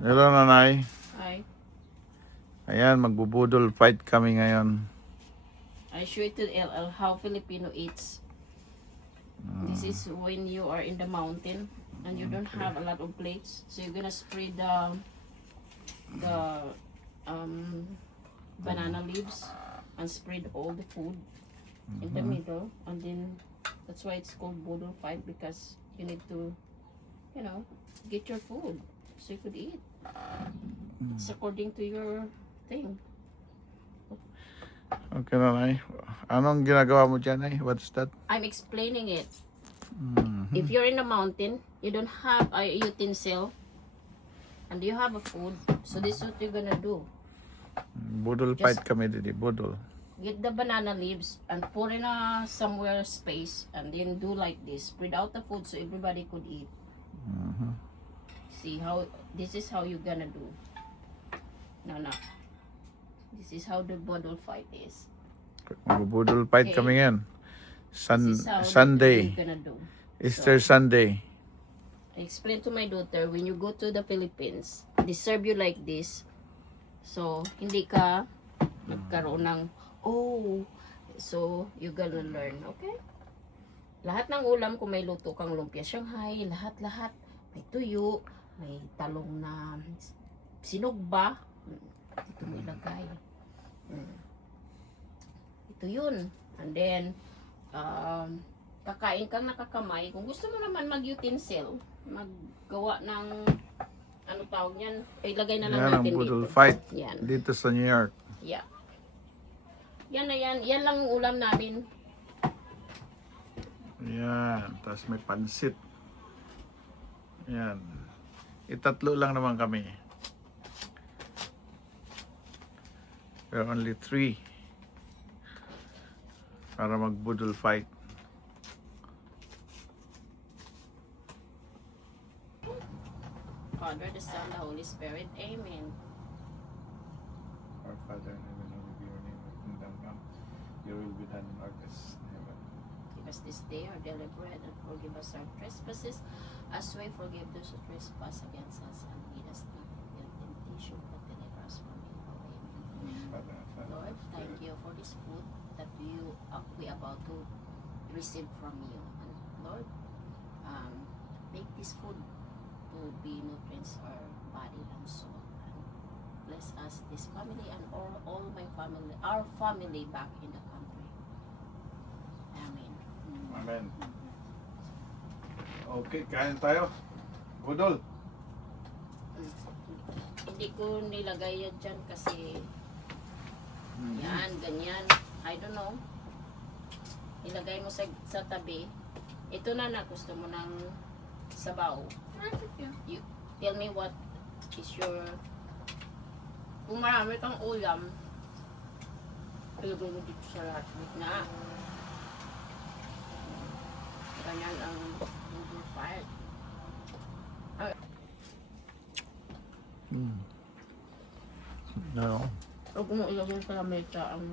Hello, nanay. Hi. Ayan, magbubudol fight kami ngayon. I show it to LL how Filipino eats. This is when you are in the mountain and you don't have a lot of plates. So you're gonna spread the banana leaves and spread all the food in the middle, and then that's why it's called budol fight, because you need to, you know, get your food so you could eat. It's according to your thing. Okay, nanay. Anong ginagawa mo dyan, ay? What's that? I'm explaining it. Mhm. If you're in the mountain, you don't have a utensil and you have a food, so this is what you're gonna do. Budol Just- fight kami dito, budol. Get the banana leaves and put in a somewhere space, and then do like this. Spread out the food so everybody could eat. Mhm. See how this is how you're gonna do. No. This is how the bottle fight is. Magbubudol fight Okay. kami ngayon. This is how Sunday. you're gonna do. Easter Sunday. I explained to my daughter, when you go to the Philippines, they serve you like this. So, hindi ka nagkaroon ng, oh, so you're gonna learn, okay? Lahat ng ulam, kung may luto kang lumpia Shanghai, lahat-lahat, may tuyo, may talong na sinugba, dito mo ilagay. Ito yun. And then, kakain kang nakakamay. Kung gusto mo naman mag-utensil, maggawa ng, ano tawag niyan, ilagay na lang Yan ang natin budol dito. fight Yan. dito sa New York. Yeah. Yan na yan. Yan lang ang ulam namin. Yan. Tapos may pansit. Yan. Itatlo lang naman kami. We're only 3. Para magbudol fight. Father, the Son, the Holy Spirit. Amen. Our Father in heaven, hallowed be your name. Your kingdom come. Your will be done on earth as in heaven. Give us this day our daily bread, and forgive us our trespasses, as we forgive those who trespass against us, and lead us not into temptation, but deliver us from evil. Amen. Father, Son, Lord, Holy thank Spirit. you for this food that we about to receive from you. And Lord, make this food to be nutrients our body and soul. And bless us, this family, and all my family, our family back in the country. Amen. Amen. Okay, kain tayo. Budol. Hindi ko nilagay yan dyan kasi yan, ganyan. I don't know. Ilagay mo sa tabi. Ito na gusto mo ng sabaw. You tell me what is your, kung marami kang ulam, ilagay mo dito sa lahat. Na. Ganyan ang Google File. No. Huwag mo ilagay sa lamesa ang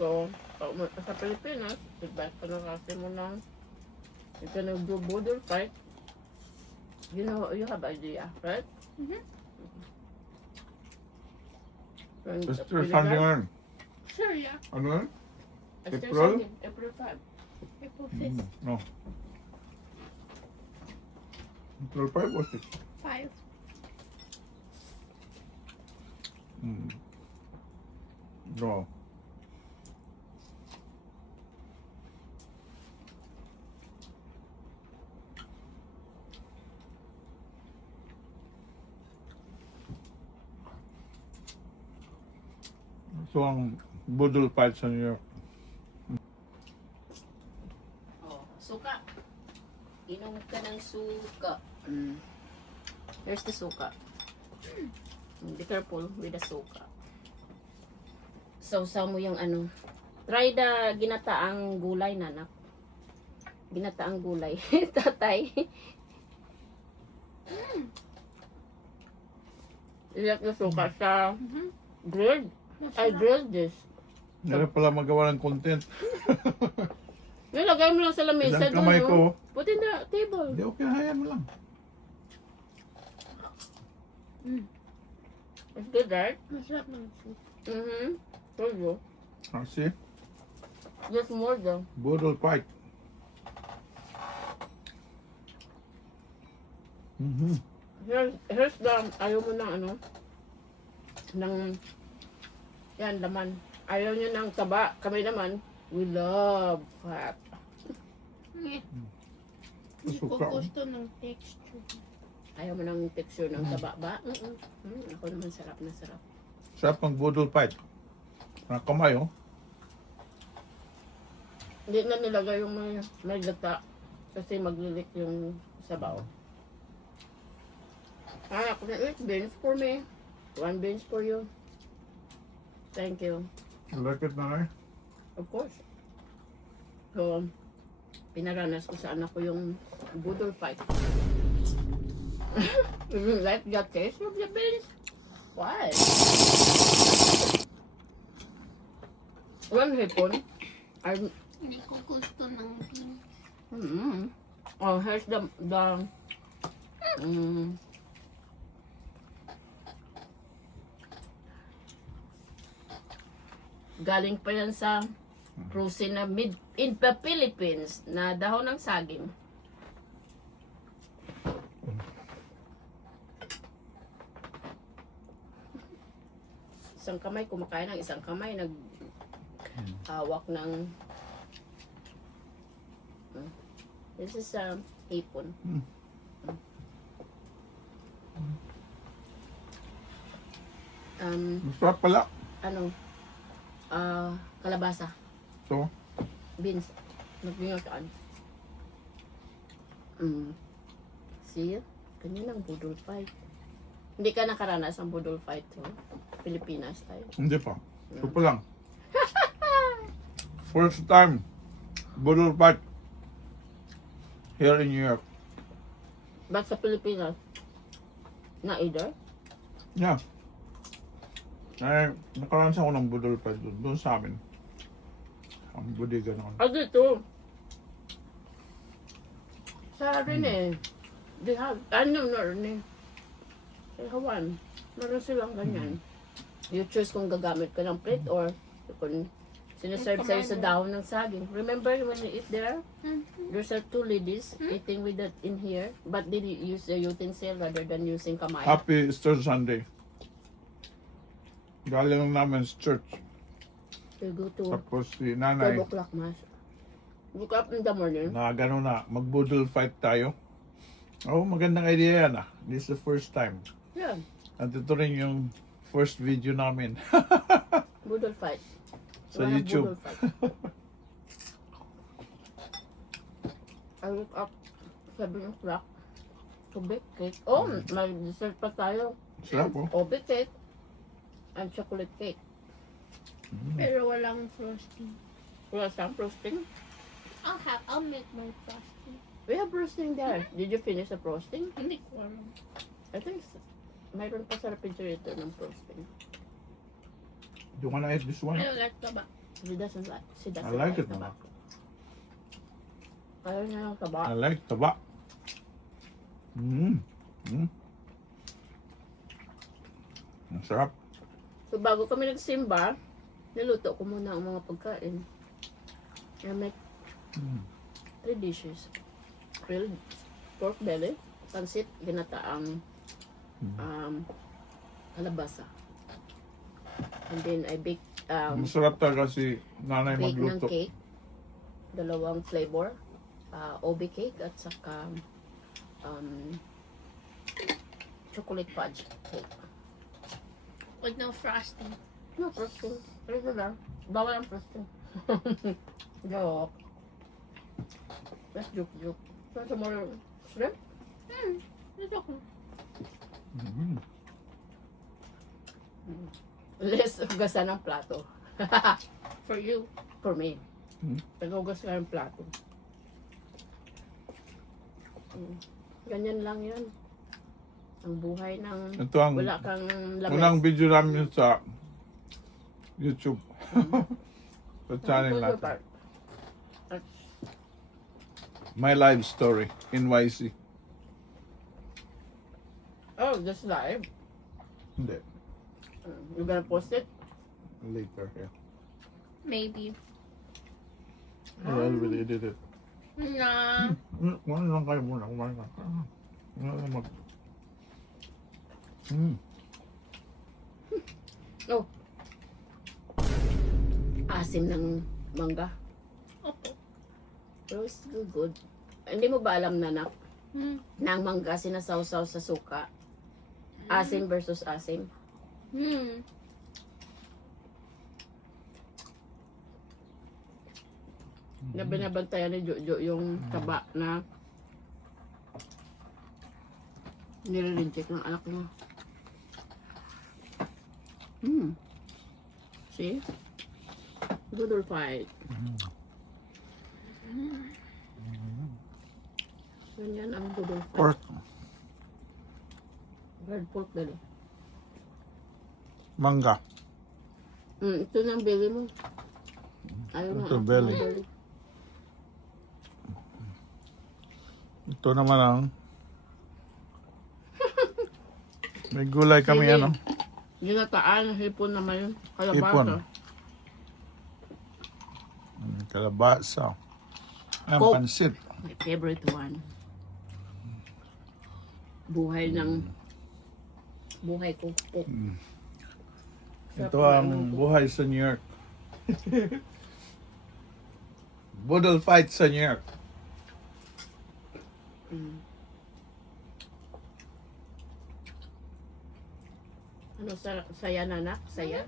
So, sa Pilipinas, diba, kasi mo ng ito nag-budol fight. You know, you have idea, right? And Easter Sunday ngayon. Sure, yeah. Ano yun? Easter April? Sunday, April 5. April 5th. No. April 5 was it? 5. No. So ang budol fight sa New York. Oh, suka. Inom ka ng suka. Here's the suka. Be careful with the suka. Sausaw mo yung ano. Try the ginataang gulay, nanak. Ginataang gulay. Tatay. Ilak yung suka sa grilled. I grilled this. Meron pala magawa ng content. Nilagay mo lang sa lamesa. Ilang kamay ko. Put in the table. Hindi, okay, hayaan mo lang. It's good, right? Masarap ng soup. Mm-hmm. Told you. Kasi, Just more though. budol fight. Here's the, ayaw mo ng ano, ng, yan, laman. Ayaw niya ng taba. Kami naman, we love fat. Hindi ko Suka. gusto ng texture. Ayaw mo ng texture ng taba ba? Ako naman sarap na sarap. Sarap ng budol fight. Ang kamay, oh. Hindi na nilagay yung may gata kasi maglilik yung sabaw. I can eat beans for me. 1 beans for you. Thank you. I like it na, Of course. So, pinaranas ko sa anak ko yung budol fight. You like the taste of the beans? Why? One hipon. Hindi ko gusto ng beans. Oh, here's the galing pa yan sa cruising na in the Philippines na dahon ng saging. Isang kamay kumakain ng isang kamay hawak ng this is hipon. Masarap pala. Ano? Kalabasa. So, Beans. Nagbingataan. See? Ganyan ang budol fight. Hindi ka nakaranas ang budol fight, so Pilipinas tayo. hindi pa. Ito pa lang. First time, budol fight. Here in New York. Back sa Pilipinas, na either? Yeah. Ay, nakaranas ako ng budol fight doon sa amin. Ang budigan ako. Dito. Sa Rene. They have, ano na Rene? Sa Hawan. Meron silang ganyan. You choose kung gagamit ka ng plate or kung sinaserve sa'yo sa dahon ng saging. Remember when you eat there? There's 2 ladies eating with that in here, but they use the utensil rather than using kamay. Happy Easter Sunday. Galing lang namin sa church. They go to Tapos si 12 nanay, o'clock mass. Look up in the morning. na gano'n na, mag-budol fight tayo. Oh, magandang idea yan ah. This is the first time. Yeah, At ito rin yung first video namin. budol fight. Sa Wanna YouTube. budol fight. I look up 7 o'clock to bake cake. Oh, may dessert pa tayo. Sarap oh. Obe cake and chocolate cake. Pero walang frosting. Wala siyang frosting. I'll make my frosting. We have frosting there. Did you finish the frosting? Hindi ko alam. I think mayroon pa sa refrigerator ng frosting. Do you wanna eat this one? I don't like taba. She doesn't I like it taba. naman. Ayaw niya ng taba. I like taba. Ang sarap. So bago kami nagsimba, niluto ko muna ang mga pagkain. I make 3 dishes. Grilled pork belly, pansit, ginataang kalabasa. And then I bake Masarap talaga si nanay bake ng magluto. cake. 2 flavor. Obe cake at saka chocolate fudge cake. With no frosting. No frosting. Regular. Bawal ang frosting. Joke. That's joke. So tomorrow, shrimp? Ito ko. Less hugasan ng plato. For you. For me. Naghugas ka ng plato. Ganyan lang yan. Ang buhay ng Ito ang wala kang unang lamesa. video namin sa YouTube. Sa channel natin. My life story, NYC. Oh, just live. Hindi. You gonna post it? Later, yeah. Maybe. I already did it. Nah. Kumain lang kayo muna. Kumain ka. Oh. Asim ng mangga. Opo. Pero it's still good. Hindi mo ba alam na Hmm. na ang mangga sinasawsaw sa suka? Asim versus asim. Hmm. Na binabantayan ni Jojo yung taba na nililintik ng anak niya. See? Good fight. Ganyan ang good fight. Pork. Red pork dali. Mangga. Ito na ang belly mo. Ayaw na Ito ang belly. belly. Ito naman ang may gulay kami Sili. ano. Ginataan, hipon naman yun. Hipon. Kalabasa. Kalabasa. Ang Coke. pansit. My favorite one. Buhay ng buhay ko. Ito ang buhay sa New York. Budol fight sa New York. Ano saya nanak? Saya?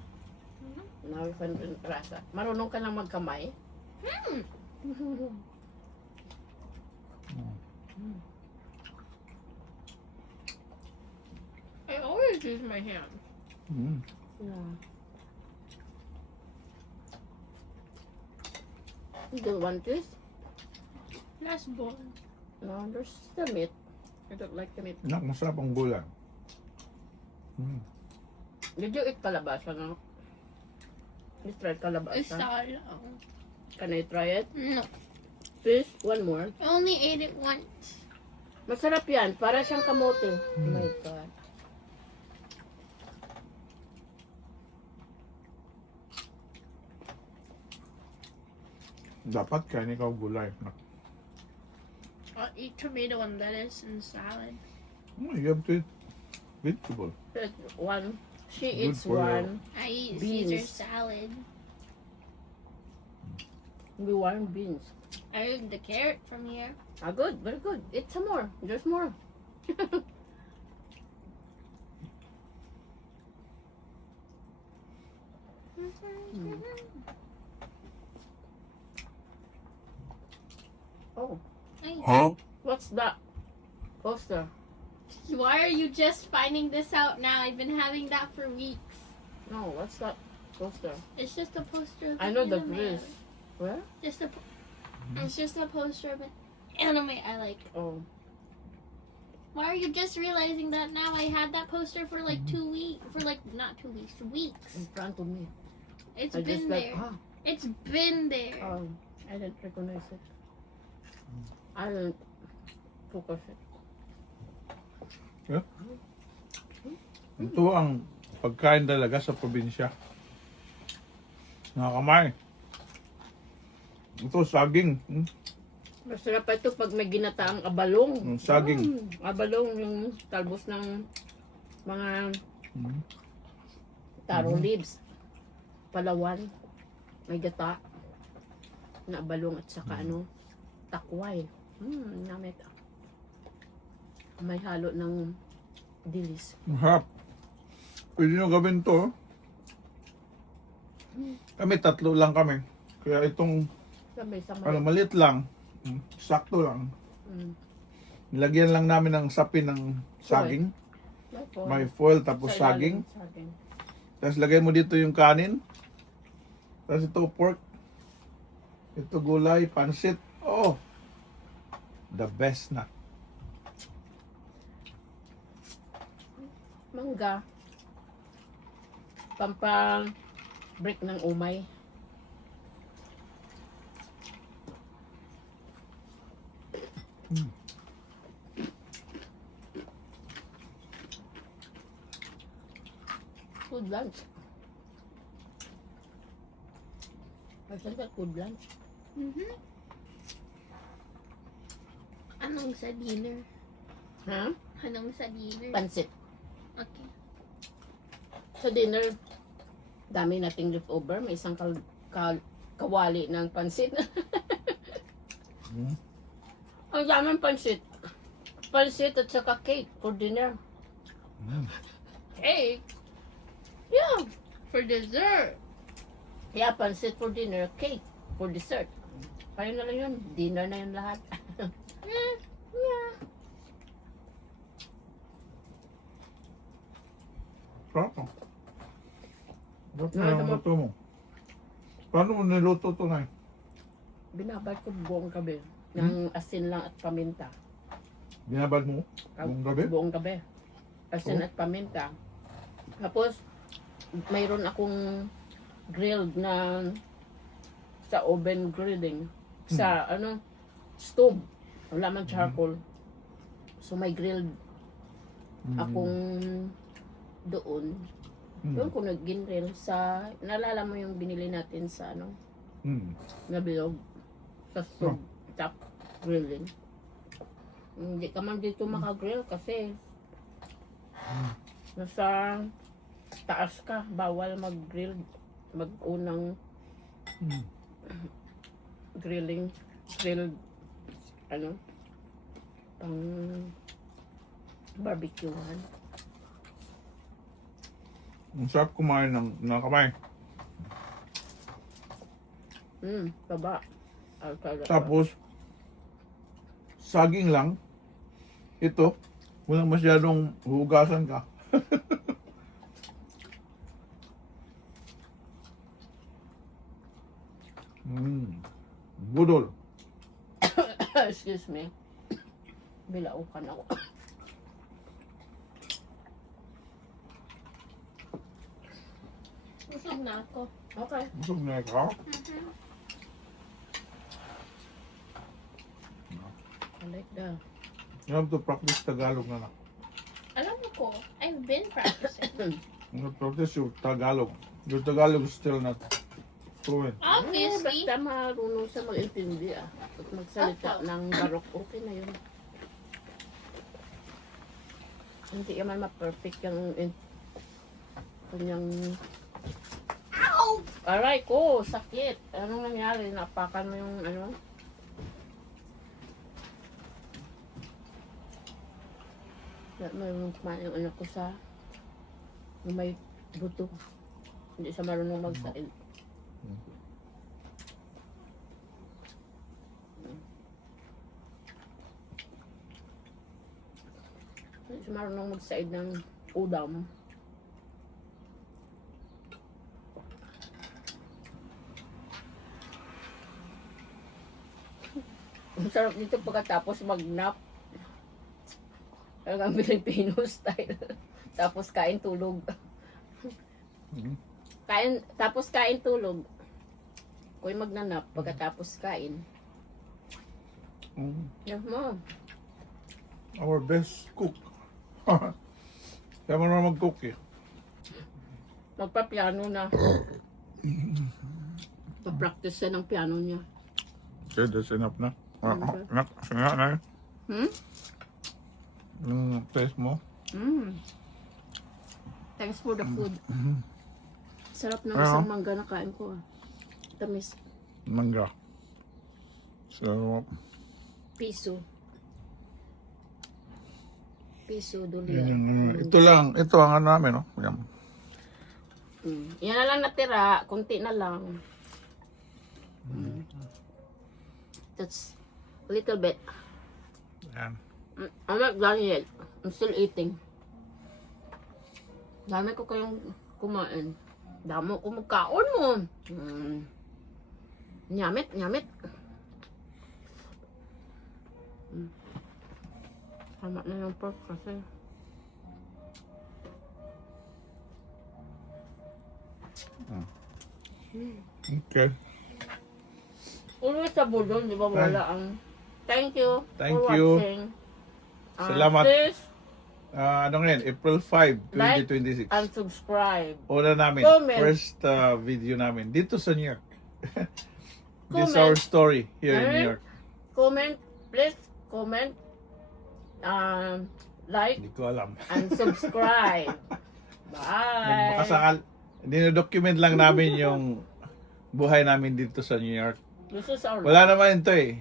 Nawifan rin rasa. Marunong ka lang magkamay? I always use my hand. Yeah. You don't want this? Last ball. No, there's the meat. I don't like the meat. Nak, masarap ang gulay. Did you eat kalabasa no? You tried kalabasa? It's solid. Can I try it? No. Please, one more. I only ate it once. Masarap yan. Para siyang kamote. Oh my God. Dapat kain ikaw gulay. Nak. I'll eat tomato and lettuce and salad. You have to eat vegetable. One. She Good eats for you. one. I eat Beans. Caesar salad. We want beans. I eat the carrot from here. Ah, good. Very good. Eat some more. There's more. Oh, Huh? what's that? Poster. Why are you just finding this out now? I've been having that for weeks. No, what's that poster? It's just a poster of I an know the anime. dress. Where? Just a. It's just a poster of an anime I like. Oh, Why are you just realizing that now? I had that poster for like 2 weeks. For like not 2 weeks, weeks. in front of me. It's I just been like, there. It's been there. oh, I didn't recognize it. I didn't focus it. Ito ang pagkain talaga sa probinsya. Nakakamay. Ito, saging. Masarap pa ito pag may ginataang abalong. Saging. Abalong yung talbos ng mga taro leaves. Palawan. May gata. Na abalong at saka takway. Namit. May halo ng dilis. Masarap. Pwede nyo gawin to. Kami, 3 lang kami. Kaya itong, Sabay sa maliit lang. Sakto lang. Nilagyan lang namin ng sapin ng saging. May foil tapos saging. Tapos lagay mo dito yung kanin. Tapos ito pork. Ito gulay, pansit. Oh! The best na. Mangga. Break ng umay. Food lunch. Asan ka food lunch? Mm-hmm. Anong sa dinner? Ha? Anong sa dinner? Pansit. Okay. Sa dinner, dami nating leftover. May isang kawali ng pansit. Mm. Ang daming pansit. Pansit at saka cake for dinner. Mm. Cake Yeah. for dessert. Yeah, pansit for dinner, cake for dessert. Paano na lang yun? Dinner na yun lahat. Yeah. Sarap ah. Sarap na Nakita yung mo- luto mo. Paano mo niluto ito na? Binabad ko buong gabi. Ng asin lang at paminta. Binabad mo? Buong gabi? Buong gabi. Asin Oh. at paminta. Tapos, mayroon akong grilled na sa oven grilling. Sa stove. Wala man charcoal. So may grilled akong doon. Doon ko nag-grill sa, naalala mo yung binili natin sa na bilog. Sa stove. Top grilling. Hindi ka man dito makagrill kasi nasa taas ka. Bawal mag-grill. Mag-unang grilled pang barbecuehan. Ang sarap kumain ng kamay. Baba. Tapos, saging lang. Ito, walang masyadong hugasan ka. Budol. Excuse me. Bilaukan ako. Busog na ako. Okay. Busog na ikaw. I like that. You have to practice Tagalog na lang. Alam mo ko, I've been practicing. You have to practice your Tagalog. Your Tagalog is still not fluent. Obviously. Basta marunong sa mag-intindi at magsalita ng barok, okay na yun. Hindi naman ma-perfect yung kanyang... Ow! Aray ko, sakit. Anong nangyari? Napakan mo yung Mayroon kumain yung anak ko sa yung may buto. Hindi siya marunong magsaid. Hindi siya marunong magsaid ng udam. Ang sarap dito pagkatapos mag-nap. Talagang Filipino style. Tapos kain tulog. Tapos kain tulog. Kuy magnanap pagkatapos kain. Yes, mom. Our best cook. Kaya mo naman mag-cook eh. Magpa-piano na. Pa-practice siya ng piano niya. Okay, that's enough na. Singa na Hmm? yung taste mo. Thanks for the food. Sarap ng Ano? isang mangga na kain ko. Tamis. Mangga. So, Piso. Piso, yun dolian. yung, ito ang ano namin, no? Yan. Yan na lang natira. Kunti na lang. That's a little bit. Yan. I'm not done yet. I'm still eating. Dami ko kayong kumain. Damo ko magkaon mo. Nyamit, nyamit. Tama na yung pork kasi. Okay. Ulo sa budol, di ba wala ang Thank you Thank for you. watching. Salamat. Please Ano ngayon? April 5, like 2026. and subscribe. Una namin. Comment. First video namin. Dito sa New York. This is Comment. our story here in New Alright. York. Comment, please comment, like, Hindi ko alam. and subscribe. Bye. Makasakal. Dinodocument lang namin yung buhay namin dito sa New York. This is our Wala naman ito eh.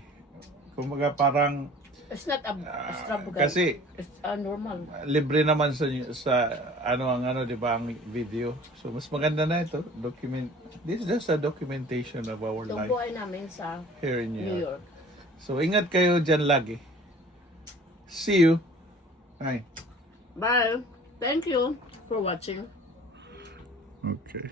Kumbaga parang It's not extravagant. kasi It's normal. libre naman sa ang 'di ba ang video. So mas maganda na ito, document. This is just a documentation of our Yung life buhay namin sa here in New New York. York. So ingat kayo diyan lagi. See you. Bye. Bye. Thank you for watching. Okay.